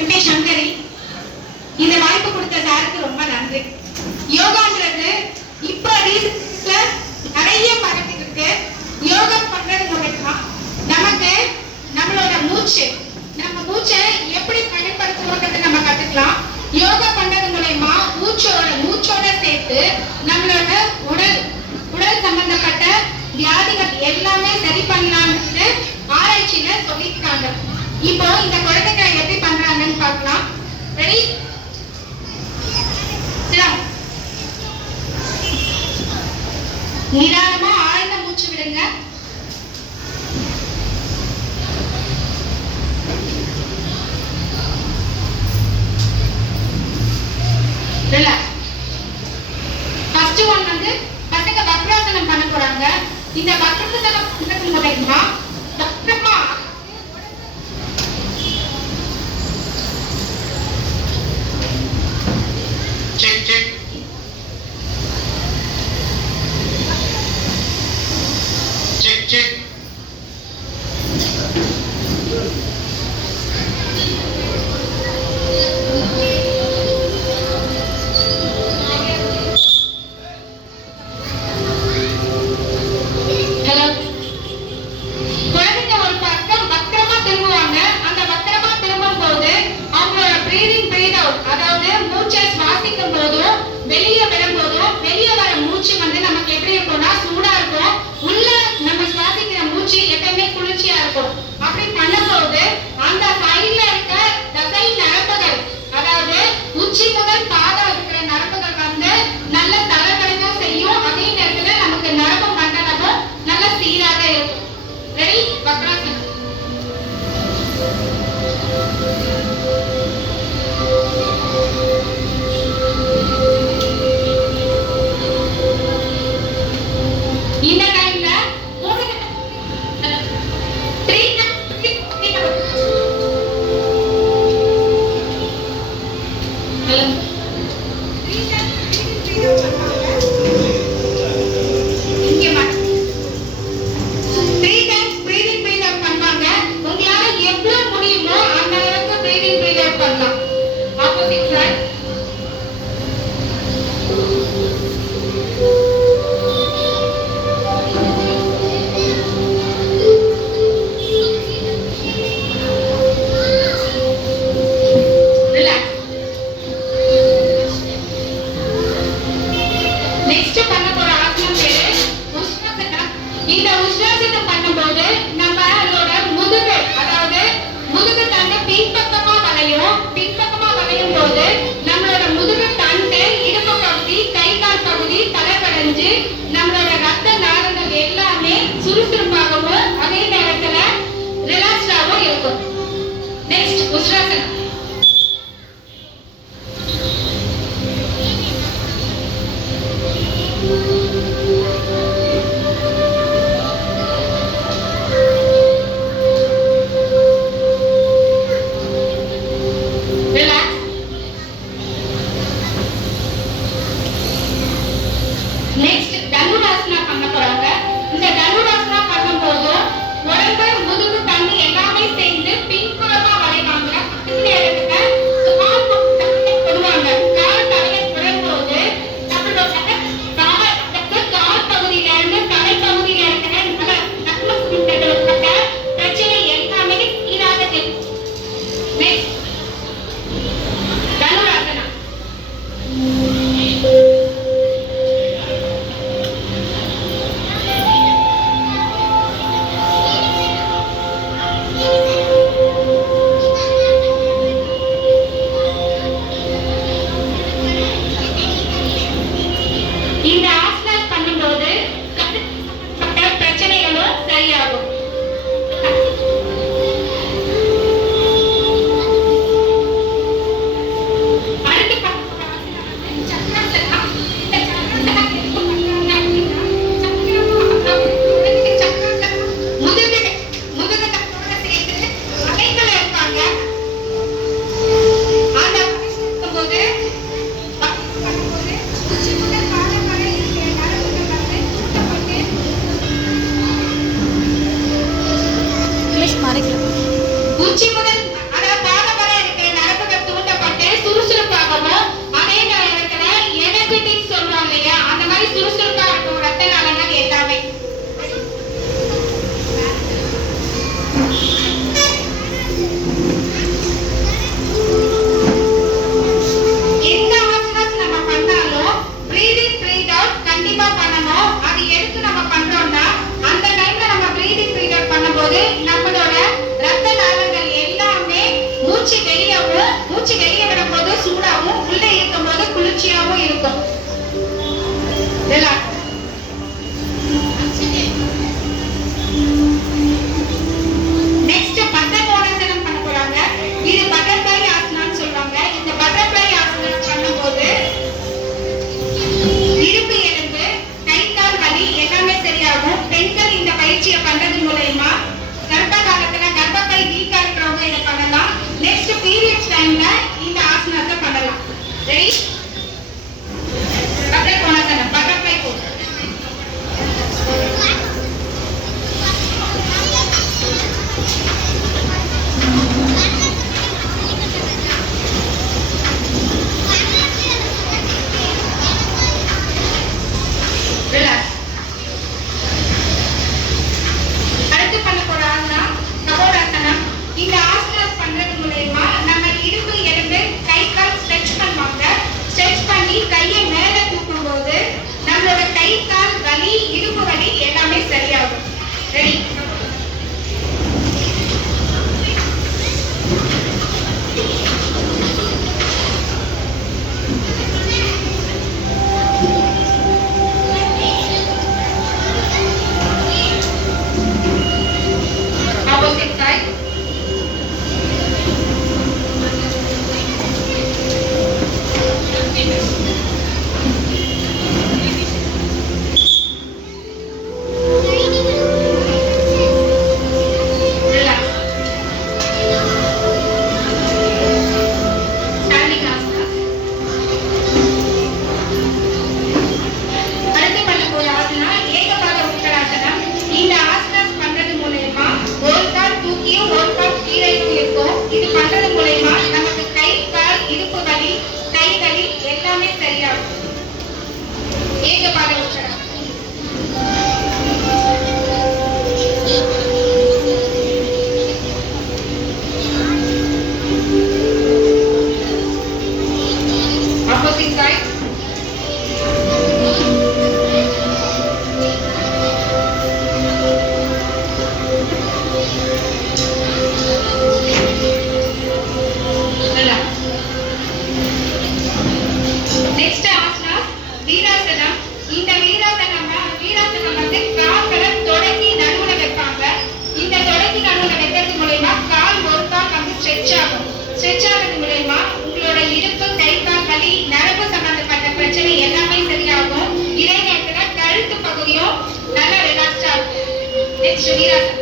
என் பேர் சங்கரி. இந்த வாய்ப்பு கொடுத்த சாருக்கு ரொம்ப நன்றி. யோகான்றது இப்ப ரீசன்ட்ல நிறைய பரவி இருக்கு. யோகா பண்றது மூலமா நமக்கு நம்மளோட நம்ம மூச்சை எப்படி பயன்படுத்தணும்ன்றதை நம்ம கத்துக்கலாம். யோகா பண்றது மூலமா மூச்சோட சேர்த்து நம்மளோட உடல் சம்பந்தப்பட்ட வியாதிகள் எல்லாமே சரி பண்ணலாம்னு ஆராய்ச்சியில சொல்லியிருக்காங்க. இப்போ இந்த குழந்தைகளை எப்படி பண்றாங்கன்னு பார்க்கலாம். ரெடி? நிதானமா ஆழ்ந்த மூச்சு விடுங்க. ஃபர்ஸ்ட் ஒன் வந்து பசங்க வக்ராசனம் பண்ண போறாங்க. இந்த வக்ராசனம் பண்றது மூலமா வக்ரமா check வெளியே விடும்போதும் வெளியே வர மூச்சு வந்து நமக்கு எப்படி இருக்கும்னா சூடா இருக்கும். உள்ள நம்ம சுவாசிக்கிற மூச்சு எப்பவுமே குளிர்ச்சியா இருக்கும். அப்படி பண்ணும்போது அந்த சைட்ல இருக்க தசை நரம்புகள், அதாவது உச்சி முதல் பாதம் இருக்கிற நரம்புகள் வந்து நல்ல தலைவலிக்கும் செய்யும். அதே நேரத்துல நமக்கு நரம்பு மண்டலமும் நல்ல சீராக இருக்கும். ரெடி? வக்ராசனம். இந்த டைம்ல நம்மளோட ரத்த நாளங்கள் எல்லாமே சுறுசுறுப்பாகவும் அதே நேரத்துல ரிலாக்ஸ்டாகவும் இருக்கும். நெக்ஸ்ட் உஷ்ராசனம். நெக்ஸ்ட் தனுராசனா பண்ண போறாங்க. இந்த தனுராசனா பண்ணும்போது உடம்பு முதுகு தண்ணி எல்லாமே சேர்ந்து பின்புறமா வளைவாங்க. மூச்சு வெளியே விடும்போது சூடாவும் உள்ள இருக்கும் போது குளிர்ச்சியாவும் இருக்கும். நெக்ஸ்ட் பத்மோனாசனம் பண்ண போறாங்க. இது பட்டர்ஃப்ளை ஆசனான்னு சொல்றாங்க. இந்த பட்டர்ஃப்ளை ஆசனம் பண்ணும்போது இடுப்பு எலும்பு, கை கால் வலி எல்லாமே சரியாகும். பெண்கள் இந்த பயிற்சியை பண்றது மூலமா கர்ப்ப காலத்துல கர்ப்பப்பை வீக்கா இருக்கிறவங்க இதை பண்ணலாம். நெக்ஸ்ட் பீரியட்ஸ் டைம்ல இந்த ஆசனத்தை பண்ணலாம். ரெடி? பத்மோனாசனம், பட்டர்ஃப்ளை போஸ். அடுத்து பண்ண போற ஆசனா கபோடாசனம். இந்த ஆசனம் பண்றது மூலமா நம்ம இடுப்பு எலும்பு, கை கால் ஸ்ட்ரெச் பண்ணுவாங்க. ஸ்ட்ரெச் பண்ணி கையை மேல தூக்கும் போது நம்மளோட கை கால் வலி, இடுப்பு வலி எல்லாமே சரியாகும். Ready? Opposite side. Relax. Standing asana. அடுத்து பண்ண போற ஆசனா ஏகபாத உட்கடாசனம். இந்த ஆசனம் பண்றது மூலமா ஒரு கால் தூக்கியும் ஒரு கால் கீழையும் இருக்கும். இது பண்றது மூலமா நமக்கு கை கால் இடுப்பு வலி, கை வலி எல்லாமே சரியாகும். ஏகபாத உட்கடாசனம். Opposite side. நெக்ஸ்ட் ஆசனா வீராசனம். இந்த வீராசனம் வந்து கால்களை தொடங்கி நடுவுல வைப்பாங்க. இந்த தொடங்கி நடுவுல வைக்கிறது மூலமா கால் ஒரு கால் வந்து ஸ்ட்ரெச் ஆகும். ஸ்ட்ரெச் ஆகிறது மூலமா உங்களோட இடுப்பு, கை கால் வலி, நரம்பு சம்பந்தப்பட்ட பிரச்சனை எல்லாமே சரியாகும். இதே நேரத்துல கழுத்து பகுதியும் நல்லா ரிலாக்ஸ்டா இருக்கும். நெக்ஸ்ட் வீராசனம்.